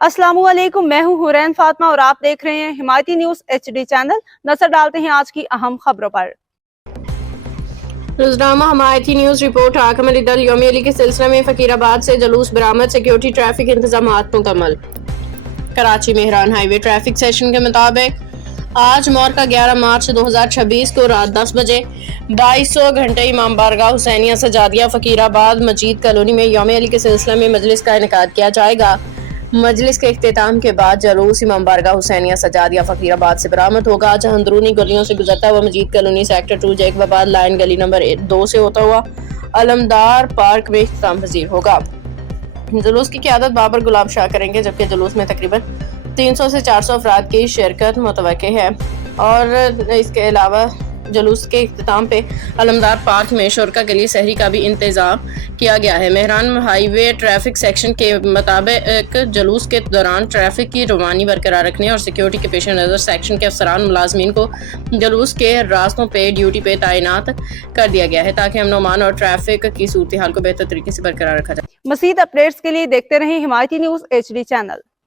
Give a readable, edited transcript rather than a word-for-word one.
अस्सलाम वालेकुम, मैं हूं हुरैन फातिमा और आप देख रहे हैं हिमायती न्यूज HD चैनल। नजर डालते हैं आज की अहम खबरों पर। रोजनामा हिमायती न्यूज रिपोर्ट। हाकिम अली दल यौम अली के सिलसिले में फकीराबाद से जुलूस बरामद, सिक्योरिटी ट्रैफिक इंतजामात मुकम्मल। Karachi Mehran highway traffic section के मुताबिक आज मौरका 11 मार्च 2026 को रात 10 बजे 2200 घंटे इमाम बारगाह हुसैनिया सजादिया फकीराबाद मजीद कॉलोनी में यौम अली के सिलसिले में मजलिस का इनेकाद किया जाएगा। मजलिस के इख्तिताम के बाद जलूस इमाम बारगाह हुसैनिया सजादिया फकीराबाद से बरामद होगा, जहां अंदरूनी गलियों से गुजरता हुआ मजीद कॉलोनी सेक्टर 2 जैकबाबाद लाइन गली नंबर 2 से होता हुआ अलमदार पार्क में इख्तिताम पजीर होगा। जुलूस की क़यादत बाबर गुलाब शाह करेंगे, जबकि जुलूस में तकरीबन 300 से 400 अफराद की शिरकत मुतवक्के है। और इसके अलावा जुलूस के इख्तिताम पे अलमदार पार्क में शुरका के लिए सहरी का भी इंतजाम किया गया है। मेहरान हाईवे ट्रैफिक सेक्शन के मुताबिक जुलूस के दौरान ट्रैफिक की रवानी बरकरार रखने और सिक्योरिटी के पेश नज़र सेक्शन के अफसरान मुलाजमीन को जुलूस के रास्तों पे ड्यूटी पे तैनात कर दिया गया है, ताकि अमन अमान और ट्रैफिक की सूरत हाल को बेहतर तरीके से बरकरार रखा जाए। मज़ीद अपडेट्स के लिए देखते रहें हिमायती न्यूज HD चैनल।